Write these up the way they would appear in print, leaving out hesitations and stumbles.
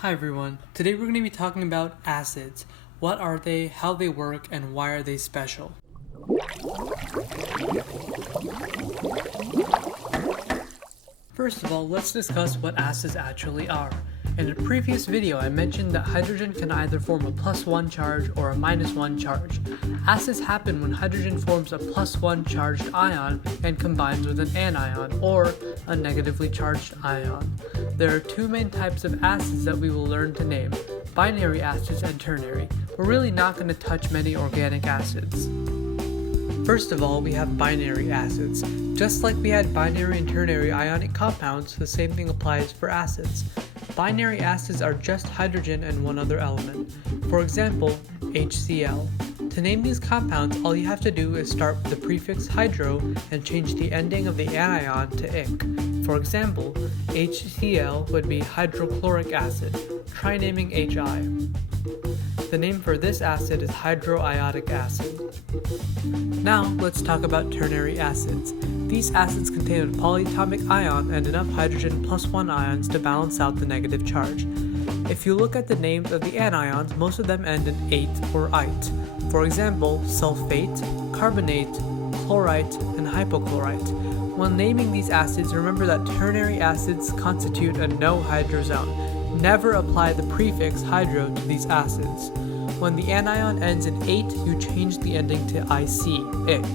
Hi everyone, today we're going to be talking about acids. What are they, how they work, and why are they special? First of all, let's discuss what acids actually are. In a previous video, I mentioned that hydrogen can either form a +1 charge or a -1 charge. Acids happen when hydrogen forms a +1 charged ion and combines with an anion, or a negatively charged ion. There are two main types of acids that we will learn to name: binary acids and ternary. We're really not going to touch many organic acids. First of all, we have binary acids. Just like we had binary and ternary ionic compounds, the same thing applies for acids. Binary acids are just hydrogen and one other element. For example, HCl. To name these compounds, all you have to do is start with the prefix hydro and change the ending of the anion to ic. For example, HCl would be hydrochloric acid. Try naming HI. The name for this acid is hydroiodic acid. Now, let's talk about ternary acids. These acids contain a polyatomic ion and enough hydrogen +1 ions to balance out the negative charge. If you look at the names of the anions, most of them end in -ate or -ite. For example, sulfate, carbonate, chlorite, and hypochlorite. When naming these acids, remember that ternary acids constitute a no hydro zone. Never apply the prefix hydro to these acids. When the anion ends in -ate, you change the ending to IC, ic.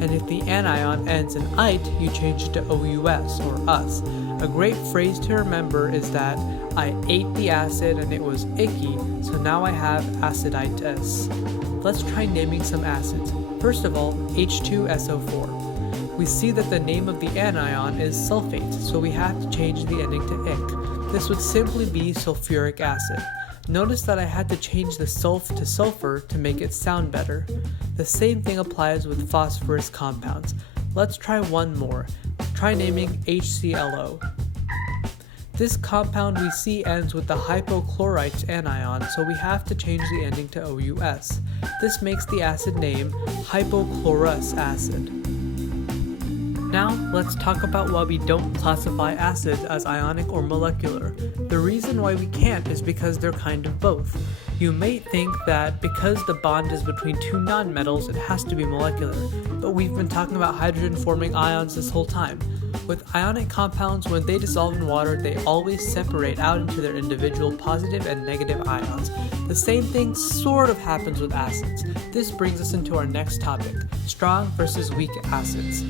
And if the anion ends in -ite, you change it to OUS, or us. A great phrase to remember is that I ate the acid and it was icky, so now I have aciditis. Let's try naming some acids. First of all, H2SO4. We see that the name of the anion is sulfate, so we have to change the ending to ic. This would simply be sulfuric acid. Notice that I had to change the sulf to sulfur to make it sound better. The same thing applies with phosphorus compounds. Let's try one more. Try naming HClO. This compound we see ends with the hypochlorite anion, so we have to change the ending to OUS. This makes the acid name hypochlorous acid. Now, let's talk about why we don't classify acids as ionic or molecular. The reason why we can't is because they're kind of both. You may think that because the bond is between two nonmetals, it has to be molecular, but we've been talking about hydrogen forming ions this whole time. With ionic compounds, when they dissolve in water, they always separate out into their individual positive and negative ions. The same thing sort of happens with acids. This brings us into our next topic: strong versus weak acids.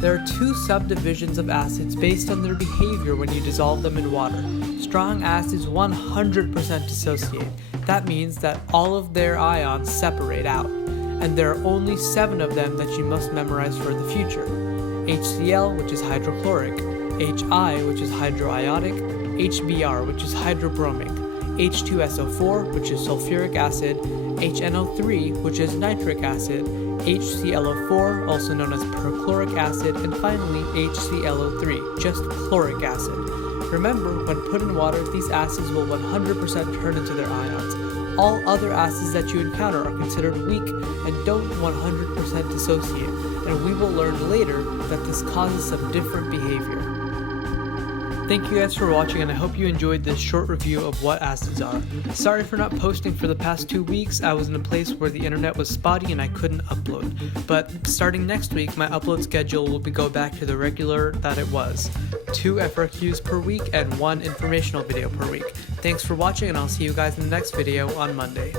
There are two subdivisions of acids based on their behavior when you dissolve them in water. Strong acids 100% dissociate. That means that all of their ions separate out, and there are only 7 of them that you must memorize for the future. HCl, which is hydrochloric, HI, which is hydroiodic, HBr, which is hydrobromic, H2SO4, which is sulfuric acid, HNO3, which is nitric acid, HClO4, also known as perchloric acid, and finally HClO3, just chloric acid. Remember, when put in water, these acids will 100% turn into their ions. All other acids that you encounter are considered weak and don't 100% dissociate, and we will learn later that this causes some different behavior. Thank you guys for watching, and I hope you enjoyed this short review of what acids are. Sorry for not posting for the past 2 weeks. I was in a place where the internet was spotty and I couldn't upload. But starting next week, my upload schedule will go back to the regular that it was. 2 FRQs per week and 1 informational video per week. Thanks for watching, and I'll see you guys in the next video on Monday.